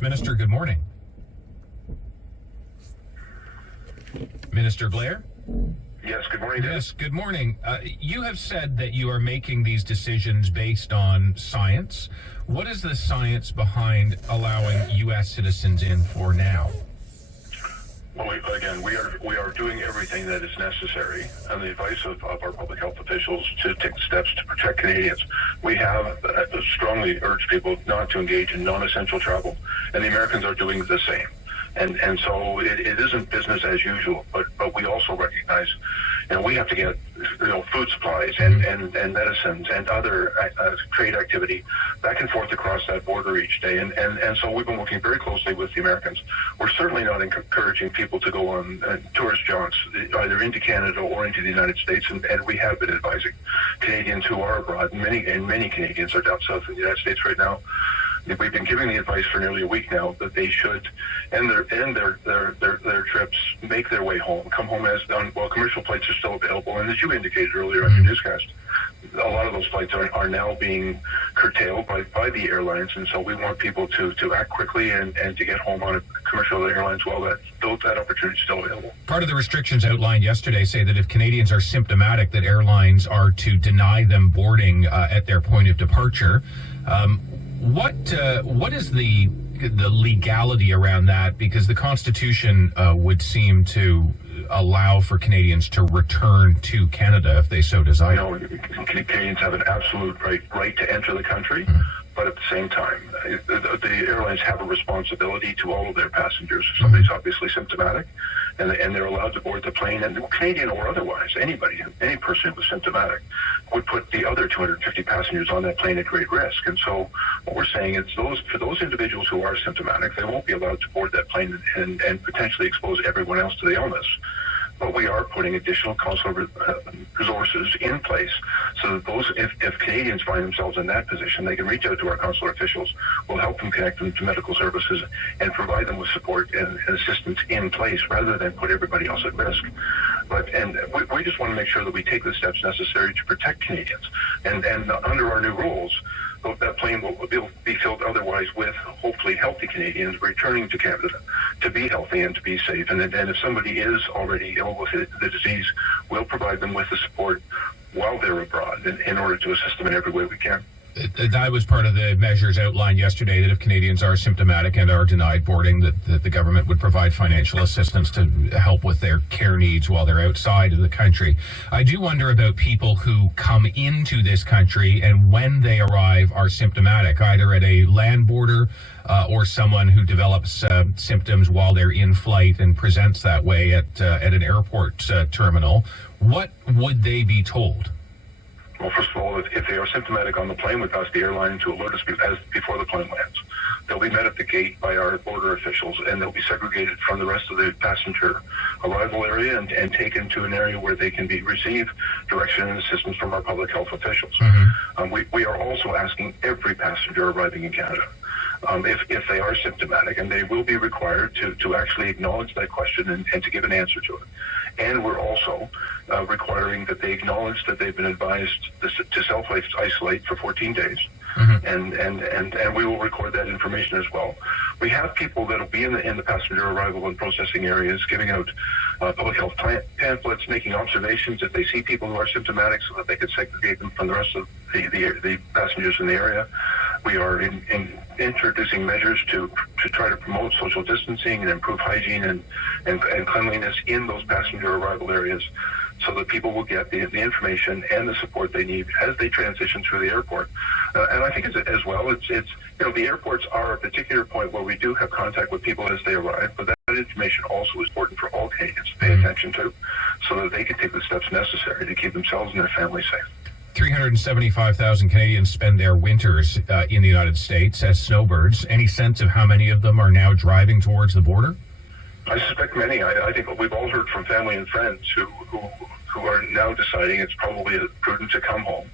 Minister, good morning. Minister Blair? Yes, good morning. Yes, good morning. You have said that you are making these decisions based on science. What is the science behind allowing U.S. citizens in for now? Well, we are doing everything that is necessary on the advice of our public health officials to take steps to protect Canadians. We have strongly urged people not to engage in non-essential travel, and the Americans are doing the same. And so it isn't business as usual, but we also recognize, we have to get, food supplies and medicines and other trade activity back and forth across that border each day. And so we've been working very closely with the Americans. We're certainly not encouraging people to go on tourist jaunts, either into Canada or into the United States. And we have been advising Canadians who are abroad, and many Canadians are down south in the United States right now. We've been giving the advice for nearly a week now that they should end their trips, make their way home, come home as done. Well, commercial flights are still available, and as you indicated earlier on your newscast, a lot of those flights are now being curtailed by the airlines, and so we want people to act quickly and to get home on commercial airlines while that opportunity is still available. Part of the restrictions outlined yesterday say that if Canadians are symptomatic, that airlines are to deny them boarding at their point of departure. What is the legality around that? Because the Constitution would seem to allow for Canadians to return to Canada if they so desire. Canadians have an absolute right to enter the country, but at the same time, the airlines have a responsibility to all of their passengers. If somebody's obviously symptomatic, and they're allowed to board the plane, and Canadian or otherwise, any person who was symptomatic would put the other 250 passengers on that plane at great risk. And so what we're saying is for those individuals who are symptomatic, they won't be allowed to board that plane and potentially expose everyone else to the illness. But we are putting additional consular resources in place so that if Canadians find themselves in that position, they can reach out to our consular officials. We'll help them connect them to medical services and provide them with support and assistance in place rather than put everybody else at risk. We just want to make sure that we take the steps necessary to protect Canadians. And under our new rules, that plane will be filled otherwise with hopefully healthy Canadians returning to Canada to be healthy and to be safe. And if somebody is already ill with the disease, we'll provide them with the support while they're abroad in order to assist them in every way we can. That was part of the measures outlined yesterday, that if Canadians are symptomatic and are denied boarding, that the government would provide financial assistance to help with their care needs while they're outside of the country. I do wonder about people who come into this country and when they arrive are symptomatic, either at a land border or someone who develops symptoms while they're in flight and presents that way at an airport terminal. What would they be told? Well, first of all, if they are symptomatic on the plane, we ask the airline to alert us before the plane lands. They'll be met at the gate by our border officials, and they'll be segregated from the rest of the passenger arrival area and taken to an area where they can receive direction and assistance from our public health officials. We are also asking every passenger arriving in Canada, if they are symptomatic, and they will be required to actually acknowledge that question and to give an answer to it. And we're also requiring that they acknowledge that they've been advised to self-isolate for 14 days. And we will record that information as well. We have people that will be in the passenger arrival and processing areas giving out public health pamphlets, making observations if they see people who are symptomatic so that they can segregate them from the rest of the passengers in the area. We are introducing measures to try to promote social distancing and improve hygiene and cleanliness in those passenger arrival areas so that people will get the information and the support they need as they transition through the airport. And I think as well, it's the airports are a particular point where we do have contact with people as they arrive, but that information also is important for all Canadians to pay attention to so that they can take the steps necessary to keep themselves and their families safe. 375,000 Canadians spend their winters in the United States as snowbirds. Any sense of how many of them are now driving towards the border? I suspect many. I think we've all heard from family and friends who are now deciding it's probably prudent to come home,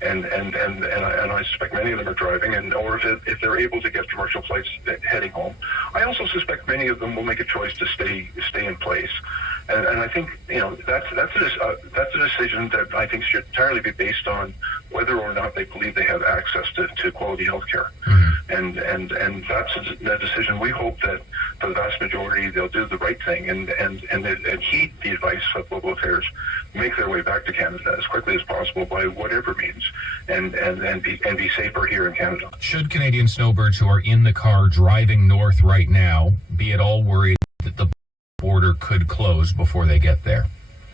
and I suspect many of them are driving, or if they're able to get commercial flights heading home. I also suspect many of them will make a choice to stay in place And I think, that's a decision that I think should entirely be based on whether or not they believe they have access to quality health care. And that's a decision we hope that for the vast majority they'll do the right thing and heed the advice of Global Affairs, make their way back to Canada as quickly as possible by whatever means, and be safer here in Canada. Should Canadian snowbirds who are in the car driving north right now be at all worried that the border could close before they get there?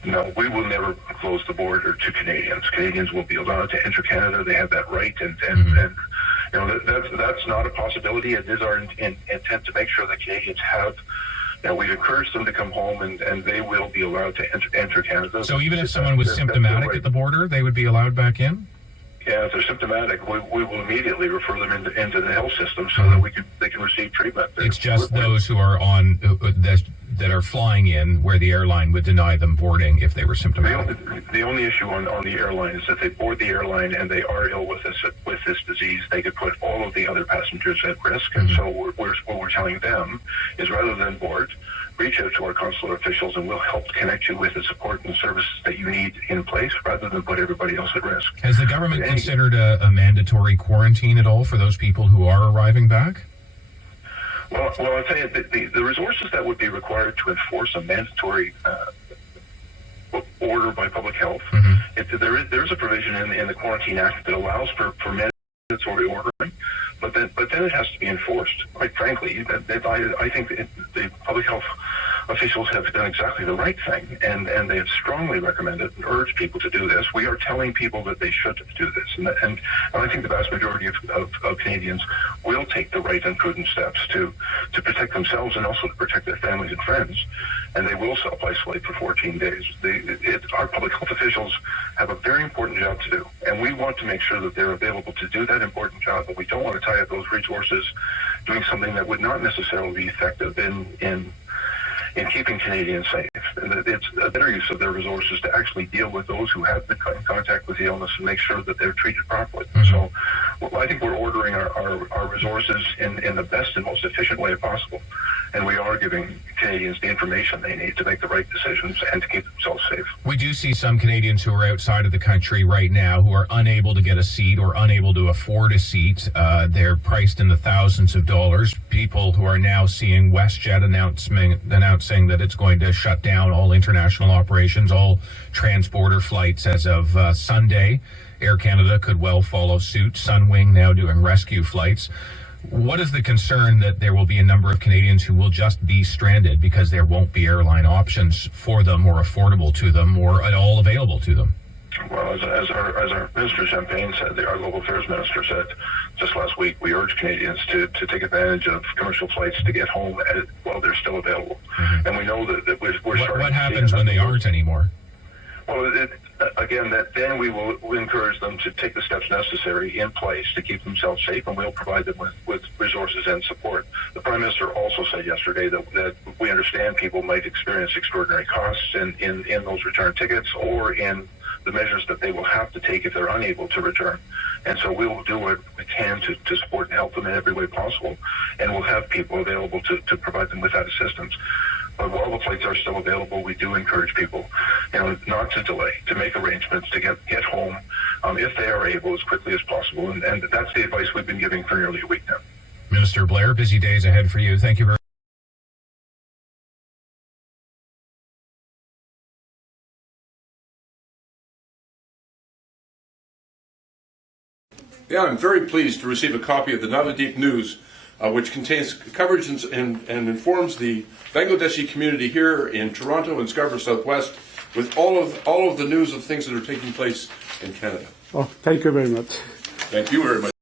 No, we will never close the border to Canadians. Canadians will be allowed to enter Canada. They have that right, and that's not a possibility. It is our intent to make sure that Canadians have. We've encouraged them to come home, and they will be allowed to enter Canada. So even if someone was symptomatic at the border, they would be allowed back in? Yeah, if they're symptomatic, we will immediately refer them into the health system so that they can receive treatment. It's just those who are on that are flying in where the airline would deny them boarding if they were symptomatic. The only issue on the airline is that they board the airline and they are ill with this disease, they could put all of the other passengers at risk. And so what we're telling them is, rather than board, reach out to our consular officials and we'll help connect you with the support and services that you need in place, rather than put everybody else at risk. Has the government considered a mandatory quarantine at all for those people who are arriving back? Well, I'll tell you, the resources that would be required to enforce a mandatory order by public health, there is a provision in the Quarantine Act that allows for mandatory ordering, but then it has to be enforced. Quite frankly, I think the public health officials have done exactly the right thing, and they have strongly recommended and urged people to do this. We are telling people that they should do this, and I think the vast majority of Canadians will take the right and prudent steps to protect themselves and also to protect their families and friends, and they will self-isolate for 14 days. Our public health officials have a very important job to do, and we want to make sure that they're available to do that important job, but we don't want to tie up those resources doing something that would not necessarily be effective in keeping Canadians safe. It's a better use of their resources to actually deal with those who have been in contact with the illness and make sure that they're treated properly. So I think we're ordering our resources in the best and most efficient way possible. And we are giving Canadians the information they need to make the right decisions and to keep themselves safe. We do see some Canadians who are outside of the country right now who are unable to get a seat or unable to afford a seat. They're priced in the thousands of dollars. People who are now seeing WestJet announcing that it's going to shut down all international operations, all transborder flights as of Sunday. Air Canada could well follow suit. Sunwing now doing rescue flights. What is the concern that there will be a number of Canadians who will just be stranded because there won't be airline options for them or affordable to them or at all available to them? Well, as our Minister Champagne said, our Global Affairs Minister said just last week, we urge Canadians to take advantage of commercial flights to get home while they're still available. And we know that we're starting. What happens when they aren't anymore? Well, then we will encourage them to take the steps necessary in place to keep themselves safe, and we'll provide them with resources and support. The Prime Minister also said yesterday that we understand people might experience extraordinary costs in those return tickets or in the measures that they will have to take if they're unable to return. And so we will do what we can to support and help them in every way possible, and we'll have people available to provide them with that assistance. But while the flights are still available, we do encourage people, not to delay, to make arrangements to get home if they are able as quickly as possible. And that's the advice we've been giving for nearly a week now. Minister Blair, busy days ahead for you. Thank you very much. Yeah, I'm very pleased to receive a copy of the NOBODIP News, which contains coverage and informs the Bangladeshi community here in Toronto and Scarborough Southwest with all of the news of things that are taking place in Canada. Oh, thank you very much. Thank you very much.